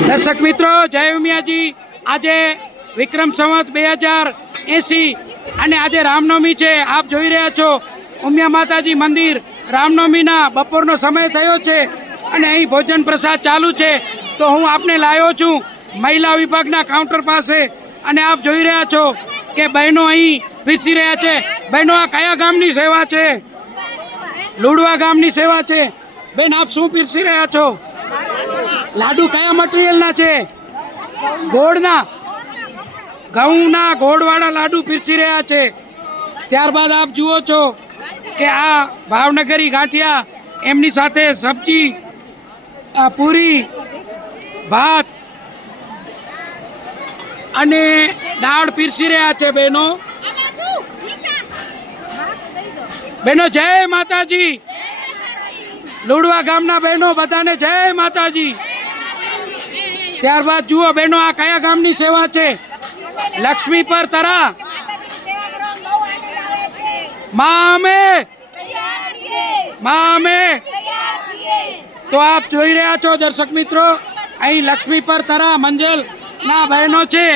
દર્શક મિત્રો, જય ઉમિયાજી. આજે વિક્રમ સંવત 2080 અને આજે રામનવમી છે. આપ જોઈ રહ્યા છો ઉમિયા માતાજી મંદિર. રામનવમીના બપોરનો સમય થયો છે અને અહીં ભોજન પ્રસાદ ચાલુ છે. તો હું આપને લાવ્યો છું મહિલા વિભાગના કાઉન્ટર પાસે અને આપ જોઈ રહ્યા છો કે બહેનો અહીં પીરસી રહ્યા છે. બહેનો, આ કયા ગામની સેવા છે? લુડવા ગામની સેવા છે. બેન, આપ શું પીરસી રહ્યા છો? લાડુ કયા મટીરિયલના છે? ગોળના, ઘઉંના ગોળવાળા લાડુ પીરસી રહ્યા છે. ત્યારબાદ આપ જુઓ છો કે આ ભાવનગરી ગાંઠિયા, એમની સાથે સબ્જી, પૂરી, ભાત અને દાળ પીરસી રહ્યા છે. બહેનો જય માતાજી. લુડવા ગામના બહેનો બધાને જય માતાજી. ત્યારબાદ જુઓ બહેનો, આ કયા ગામની સેવા છે? લક્ષ્મી પર તરા મામે. તો આપ જોઈ રહ્યા છો દર્શક મિત્રો, અહીં લક્ષ્મી પર તરા મંજલ ના બહેનો છે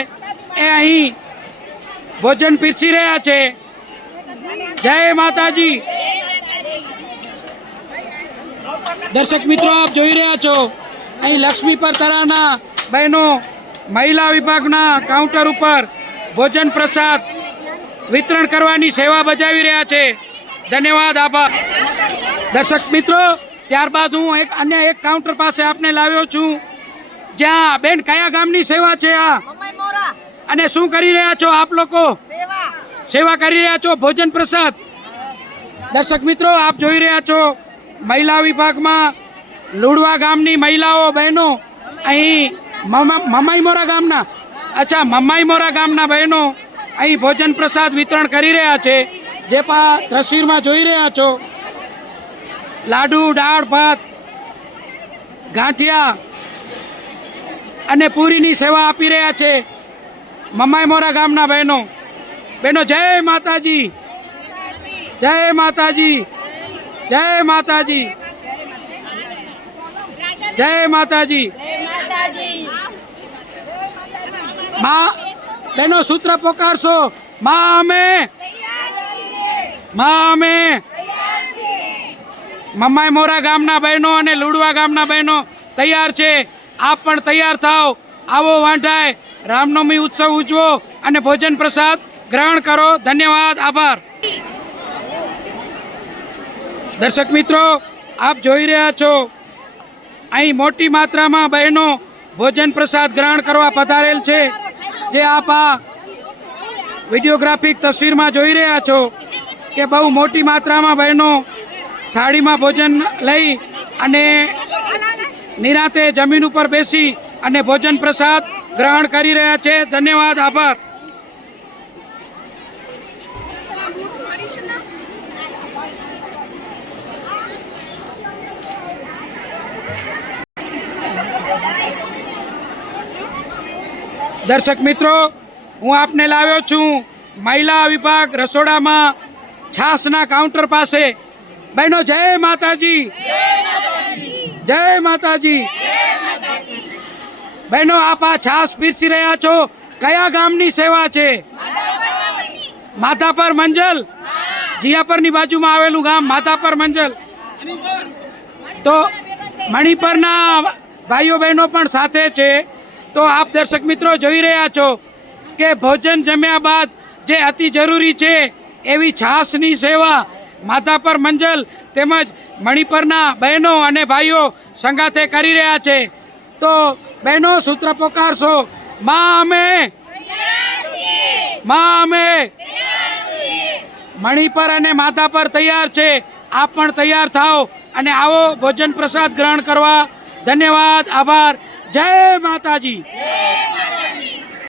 એ અહીં ભોજન પીરસી રહ્યા છે. જય માતાજી. દર્શક મિત્રો, આપ જોઈ રહ્યા છો અહીં લક્ષ્મી પર તરાના બહેનો મહિલા વિભાગના કાઉન્ટર ઉપર ભોજન પ્રસાદ વિતરણ કરવાની સેવા બજાવી રહ્યા છે. ધન્યવાદ, આભાર. દર્શક મિત્રો, ત્યારબાદ હું અન્ય એક કાઉન્ટર પાસે આપને લાવ્યો છું, જ્યાં બેન કયા ગામની સેવા છે આ? અને શું કરી રહ્યા છો આપ લોકો? સેવા કરી રહ્યા છો, ભોજન પ્રસાદ. દર્શક મિત્રો, આપ જોઈ રહ્યા છો મહિલા વિભાગમાં લુડવા ગામની મહિલાઓ બહેનો અહીં મમાઈમોરા ગામના બહેનો અહીં ભોજન પ્રસાદ વિતરણ કરી રહ્યા છે. જે તસવીરમાં જોઈ રહ્યા છો, લાડુ, દાળ, ભાત, ગાંઠિયા અને પૂરીની સેવા આપી રહ્યા છે મમાઈમોરા ગામના બહેનો. જય માતાજી, જય માતાજી, જય માતાજી, જય માતાજી. બહેનો સૂત્ર પોકારશો, મામે. મમાઈમોરા ગામના બહેનો અને લુડવા ગામના બહેનો તૈયાર છે. આપ પણ તૈયાર થાઓ. આવો વાંઢાય, રામનવમી ઉત્સવ ઉજવો અને ભોજન પ્રસાદ ગ્રહણ કરો. ધન્યવાદ, આભાર. દર્શક મિત્રો, આપ જોઈ રહ્યા છો અહીં મોટી માત્રામાં બહેનો ભોજન પ્રસાદ ગ્રહણ કરવા પધારેલ છે. જે આપ આ વિડીયોગ્રાફિક તસવીરમાં જોઈ રહ્યા છો કે બહુ મોટી માત્રામાં બહેનો થાળીમાં ભોજન લઈ અને નિરાંતે જમીન ઉપર બેસી અને ભોજન પ્રસાદ ગ્રહણ કરી રહ્યા છે. ધન્યવાદ, આભાર. દર્શક મિત્રો, હું આપને લાવ્યો છું મહિલા વિભાગ રસોડામાં છાસના કાઉન્ટર પાસે. બહેનો જય માતાજી, જય માતાજી. બહેનો, આપ આ છાસ પીરસી રહ્યા છો, કયા ગામની સેવા છે? માધાપર મંજલ, જીયાપરની બાજુમાં આવેલું ગામ માધાપર મંજલ. તો મણિપરના ભાઈઓ બહેનો પણ સાથે છે. તો આપ દર્શક મિત્રો જોઈ રહ્યા છો કે ભોજન જમ્યા બાદ જે અતિ જરૂરી છે એવી છાસની સેવા માધાપર મંજલ તેમજ મણિપરના બહેનો અને ભાઈઓ સંગાથે કરી રહ્યા છે. તો બહેનો સૂત્ર પોકારશો, મામે. મણિપર અને માધાપર તૈયાર છે. આપ પણ તૈયાર થાઓ અને આવો ભોજન પ્રસાદ ગ્રહણ કરવા. ધન્યવાદ, આભાર. જય માતાજી.